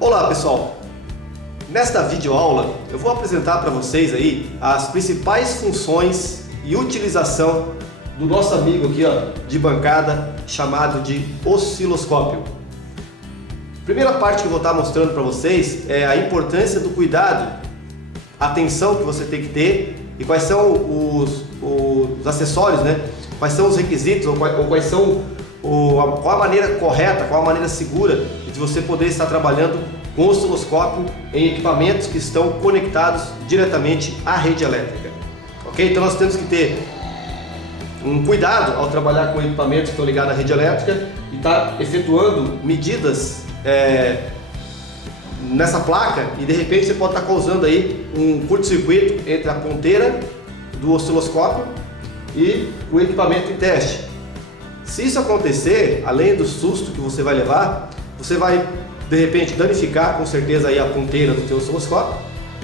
Olá pessoal, nesta videoaula eu vou apresentar para vocês aí as principais funções e utilização do nosso amigo aqui de bancada chamado de osciloscópio. Primeira parte que eu vou estar mostrando para vocês é a importância do cuidado, a atenção que você tem que ter e quais são os acessórios, né? Quais são os requisitos ou quais são qual a maneira correta, qual a maneira segura de você poder estar trabalhando com o osciloscópio em equipamentos que estão conectados diretamente à rede elétrica. Ok? Então nós temos que ter um cuidado ao trabalhar com equipamentos que estão ligados à rede elétrica e estar efetuando medidas nessa placa e de repente você pode estar causando aí um curto-circuito entre a ponteira do osciloscópio e o equipamento em teste. Se isso acontecer, além do susto que você vai levar, você vai de repente danificar com certeza aí a ponteira do seu osciloscópio.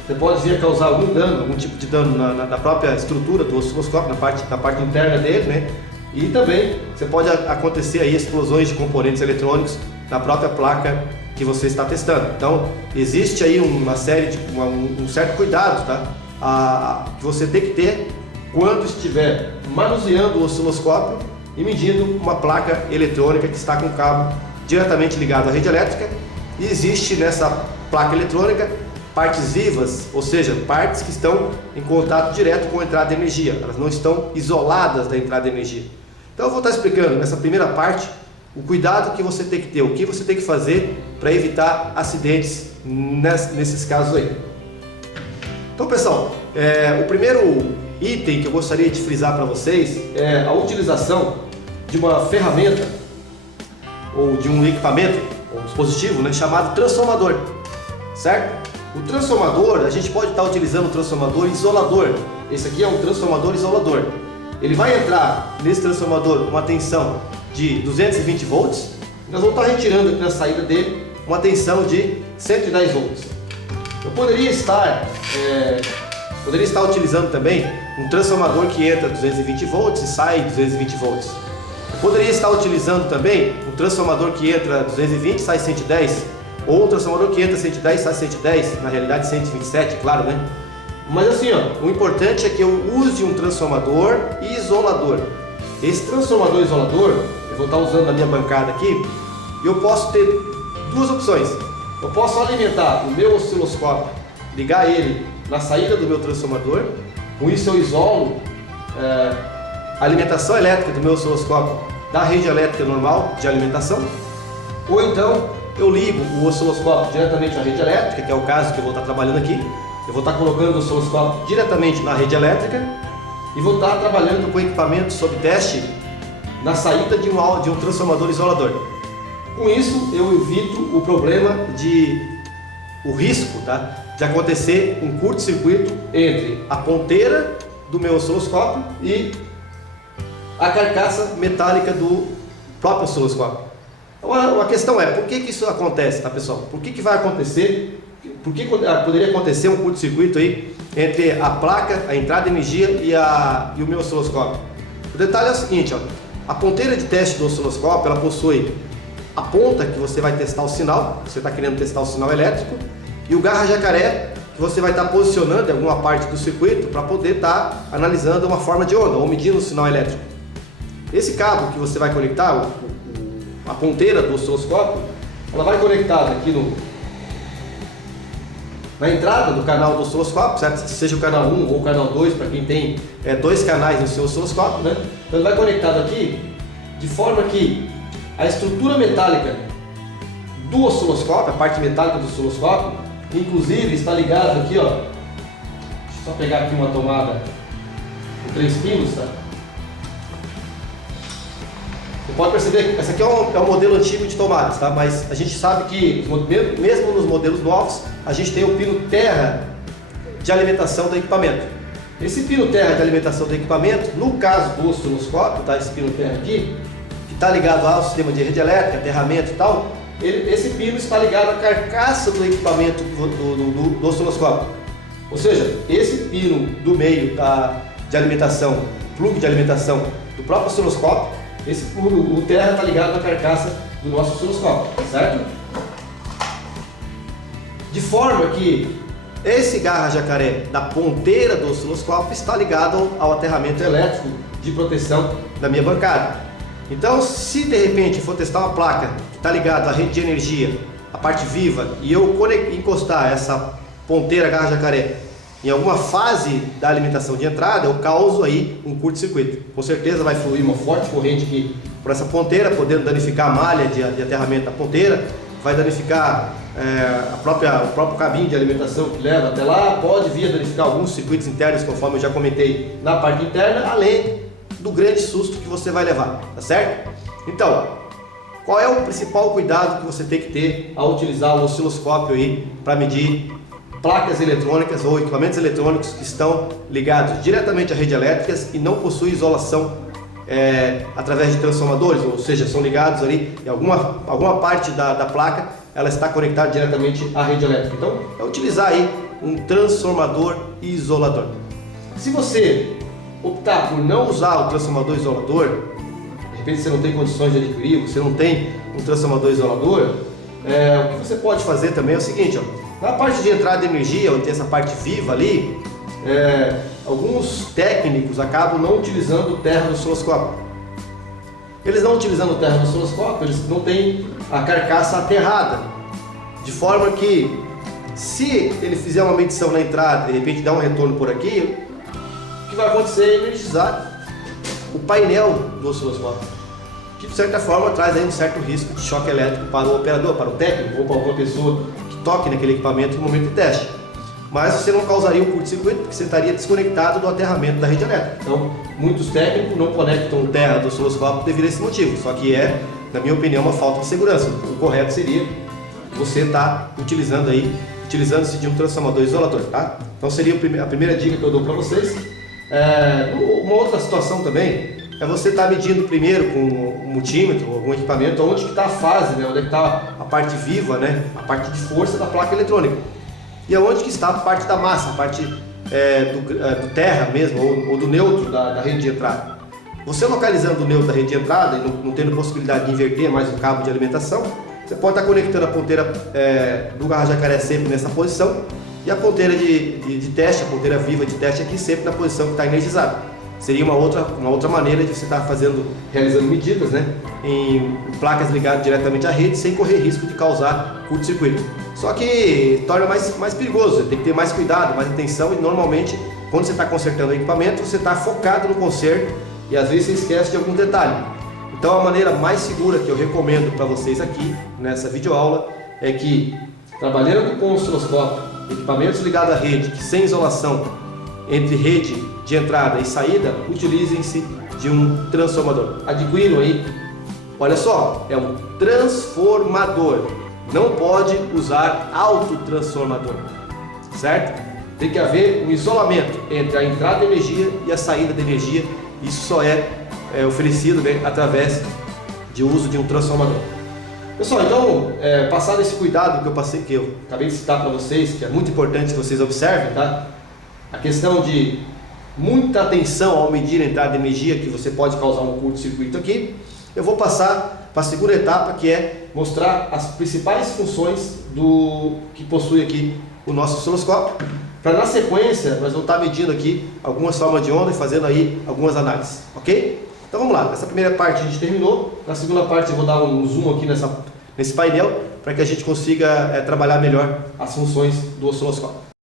Você pode vir a causar algum dano, algum tipo de dano na própria estrutura do osciloscópio, na parte interna dele, né? E também você pode acontecer aí explosões de componentes eletrônicos na própria placa que você está testando. Então existe aí uma série de um certo cuidado, tá? Que você tem que ter quando estiver manuseando o osciloscópio e medindo uma placa eletrônica que está com o cabo diretamente ligado à rede elétrica. E existe nessa placa eletrônica partes vivas, ou seja, partes que estão em contato direto com a entrada de energia, elas não estão isoladas da entrada de energia. Então eu vou estar explicando nessa primeira parte o cuidado que você tem que ter, o que você tem que fazer para evitar acidentes nesses casos aí. Então pessoal, o primeiro item que eu gostaria de frisar para vocês é a utilização de uma ferramenta ou de um equipamento, um dispositivo, né, chamado transformador, certo? O transformador, a gente pode estar utilizando o transformador isolador. Esse aqui é um transformador isolador. Ele vai entrar nesse transformador uma tensão de 220 volts. Nós vamos estar retirando aqui na saída dele uma tensão de 110 volts. Eu poderia estar utilizando também um transformador que entra 220 volts e sai 220 volts. Eu poderia estar utilizando também um transformador que entra 220 e sai 110, ou um transformador que entra 110 e sai 110, na realidade 127, claro, né? Mas assim, o importante é que eu use um transformador isolador. Esse transformador isolador, eu vou estar usando na minha bancada aqui, e eu posso ter duas opções. Eu posso alimentar o meu osciloscópio, ligar ele na saída do meu transformador, com isso eu isolo a alimentação elétrica do meu osciloscópio da rede elétrica normal de alimentação, ou então eu ligo o osciloscópio diretamente à rede elétrica, que é o caso que eu vou estar trabalhando aqui. Eu vou estar colocando o osciloscópio diretamente na rede elétrica e vou estar trabalhando com o equipamento sob teste na saída de um transformador isolador. Com isso eu evito o problema o risco, tá, de acontecer um curto-circuito entre a ponteira do meu osciloscópio e a carcaça metálica do próprio osciloscópio. A questão é, por que isso acontece, tá pessoal? Por que vai acontecer? Por que poderia acontecer um curto-circuito aí entre a placa, a entrada de energia e o meu osciloscópio? O detalhe é o seguinte, a ponteira de teste do osciloscópio, ela possui a ponta que você vai testar o sinal, você está querendo testar o sinal elétrico, e o garra jacaré que você vai estar posicionando em alguma parte do circuito para poder estar analisando uma forma de onda ou medindo o sinal elétrico. Esse cabo que você vai conectar, a ponteira do osciloscópio, ela vai conectada aqui na entrada do canal do osciloscópio, certo? Seja o canal 1 ou o canal 2, para quem tem dois canais no seu osciloscópio, né? Então ele vai conectado aqui de forma que a estrutura metálica do osciloscópio, a parte metálica do osciloscópio, inclusive está ligado aqui, deixa eu só pegar aqui uma tomada com 3 pinos, tá? Você pode perceber que esse aqui é um modelo antigo de tomadas, tá? Mas a gente sabe que mesmo nos modelos novos a gente tem o pino terra de alimentação do equipamento. Esse pino terra de alimentação do equipamento, no caso do osciloscópio, tá? Esse pino terra aqui, que está ligado ao sistema de rede elétrica, aterramento e tal, esse pino está ligado à carcaça do equipamento do osciloscópio. Ou seja, esse pino do meio de alimentação, plug de alimentação do próprio osciloscópio, o terra está ligado na carcaça do nosso osciloscópio, certo? De forma que esse garra jacaré da ponteira do osciloscópio está ligado ao aterramento elétrico de proteção da minha bancada. Então, se de repente for testar uma placa que está ligada à rede de energia, a parte viva, e eu encostar essa ponteira garra jacaré em alguma fase da alimentação de entrada, eu causo aí um curto-circuito. Com certeza vai fluir uma forte corrente aqui por essa ponteira, podendo danificar a malha de aterramento da ponteira, vai danificar o próprio cabinho de alimentação que leva até lá, pode vir a danificar alguns circuitos internos, conforme eu já comentei na parte interna, além do grande susto que você vai levar, tá certo? Então, qual é o principal cuidado que você tem que ter ao utilizar o osciloscópio aí para medir placas eletrônicas ou equipamentos eletrônicos que estão ligados diretamente à rede elétrica e não possuem isolação através de transformadores, ou seja, são ligados ali em alguma parte da placa, ela está conectada diretamente à rede elétrica. Então, é utilizar aí um transformador isolador. Se você optar por não usar o transformador isolador, de repente você não tem condições de adquirir, você não tem um transformador isolador, o que você pode fazer também é o seguinte, ó, na parte de entrada de energia, onde tem essa parte viva ali, alguns técnicos acabam não utilizando o terra do osciloscópio. Eles não utilizando o terra do osciloscópio, eles não têm a carcaça aterrada, de forma que se ele fizer uma medição na entrada, de repente dar um retorno por aqui, o que vai acontecer é energizar o painel do osciloscópio, que de certa forma traz aí um certo risco de choque elétrico para o operador, para o técnico ou para alguma pessoa que toque naquele equipamento no momento de teste. Mas você não causaria um curto-circuito porque você estaria desconectado do aterramento da rede elétrica. Então, muitos técnicos não conectam o terra do osciloscópio devido a esse motivo, só que na minha opinião, uma falta de segurança. O correto seria você estar utilizando-se de um transformador isolador, tá? Então seria a primeira dica que eu dou para vocês. Uma outra situação também é você estar medindo primeiro com um multímetro, algum equipamento, onde que está a fase, né? Onde é que está a parte viva, né? A parte de força da placa eletrônica. E aonde que está a parte da massa, a parte do terra mesmo, ou do neutro da rede de entrada. Você localizando o neutro da rede de entrada e não tendo possibilidade de inverter mais o cabo de alimentação, você pode estar conectando a ponteira do garra jacaré sempre nessa posição e a ponteira de teste, a ponteira viva de teste aqui sempre na posição que está energizada. Seria uma outra maneira de você estar realizando medidas, né, em placas ligadas diretamente à rede sem correr risco de causar curto-circuito. Só que torna mais perigoso, tem que ter mais cuidado, mais atenção e normalmente quando você está consertando o equipamento você está focado no conserto e às vezes você esquece de algum detalhe. Então a maneira mais segura que eu recomendo para vocês aqui nessa videoaula é que, trabalhando com o osciloscópio, equipamentos ligados à rede, que sem isolação entre rede de entrada e saída, utilizem-se de um transformador. Adquiram aí, olha só, é um transformador, não pode usar autotransformador, certo? Tem que haver um isolamento entre a entrada de energia e a saída de energia, isso só é oferecido, né, através de uso de um transformador. Pessoal, então, passado esse cuidado que eu acabei de citar para vocês, que é muito importante que vocês observem, tá? A questão de muita atenção ao medir a entrada de energia, que você pode causar um curto-circuito aqui, eu vou passar para a segunda etapa, que é mostrar as principais funções que possui aqui o nosso osciloscópio, para na sequência nós vamos estar medindo aqui algumas formas de onda e fazendo aí algumas análises, ok? Então vamos lá, essa primeira parte a gente terminou, na segunda parte eu vou dar um zoom aqui nesse painel, para que a gente consiga trabalhar melhor as funções do osciloscópio.